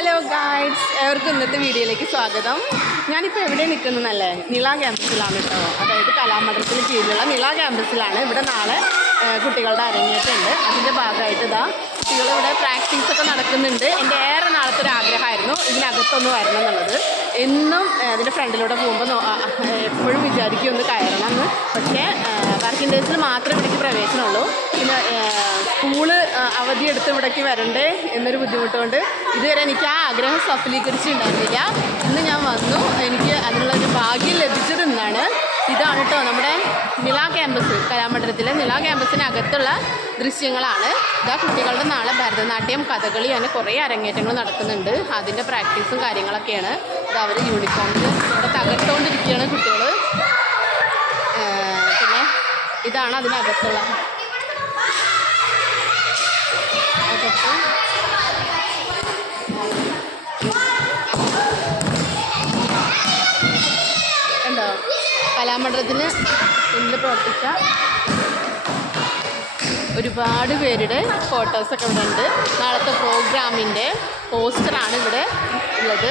Hello guides, എവർക്കും ഇന്നത്തെ വീഡിയോയിലേക്ക് സ്വാഗതം. ഞാനിപ്പോൾ എവിടെ നിൽക്കുന്നതല്ലേ, നിള ക്യാമ്പസിലാണ് കേട്ടോ. അതായത് കലാമണ്ഡലത്തിന് കീഴിലുള്ള നിള ക്യാമ്പസിലാണ്. ഇവിടെ നാളെ കുട്ടികളുടെ അരങ്ങേറ്റമുണ്ട്. അതിൻ്റെ ഭാഗമായിട്ട് കുട്ടികളിവിടെ പ്രാക്ടീസൊക്കെ നടക്കുന്നുണ്ട്. എൻ്റെ ഏറെ നാളത്തെ ഒരു ആഗ്രഹമായിരുന്നു ഇതിനകത്തൊന്ന് വരണം എന്നുള്ളത്. എന്നും അതിൻ്റെ ഫ്രണ്ടിലൂടെ പോകുമ്പോൾ എപ്പോഴും വിചാരിക്കും ഒന്ന് കയറണം എന്ന്. പക്ഷേ വർക്കിംഗ് ഡേയ്സിൽ മാത്രമേ ഇവിടേക്ക് പ്രവേശനമുള്ളൂ. പിന്നെ സ്കൂള് അവധിയെടുത്ത് ഇവിടേക്ക് വരണ്ടേ എന്നൊരു ബുദ്ധിമുട്ടുകൊണ്ട് ഇതുവരെ എനിക്ക് ആ ആഗ്രഹം സഫലീകരിച്ചിട്ടുണ്ടായിരുന്നില്ല. ഇന്ന് ഞാൻ വന്നു, എനിക്ക് അതിനുള്ളൊരു ഭാഗ്യം ലഭിച്ചത് ഇന്നാണ്. ഇതാണ് കേട്ടോ നമ്മുടെ നിള ക്യാമ്പസ്, കലാമണ്ഡലത്തിലെ നിള ക്യാമ്പസിനകത്തുള്ള ദൃശ്യങ്ങളാണ്. ഇതാ കുട്ടികളുടെ നാളെ ഭരതനാട്യം, കഥകളി അങ്ങനെ കുറേ അരങ്ങേറ്റങ്ങൾ നടക്കുന്നുണ്ട്. അതിൻ്റെ പ്രാക്ടീസും കാര്യങ്ങളൊക്കെയാണ്. ഇത് അവർ യൂണിഫോമിൽ ഇവിടെ തകർത്തുകൊണ്ടിരിക്കുകയാണ് കുട്ടികൾ. പിന്നെ ഇതാണ് അതിനകത്തുള്ള ഉണ്ടോ കലാമണ്ഡലത്തിന് മുന്നിൽ പ്രവർത്തിച്ച ഒരുപാട് പേരുടെ ഫോട്ടോസൊക്കെ ഇവിടെ ഉണ്ട്. നാളത്തെ പ്രോഗ്രാമിൻ്റെ പോസ്റ്ററാണ് ഇവിടെ ഉള്ളത്.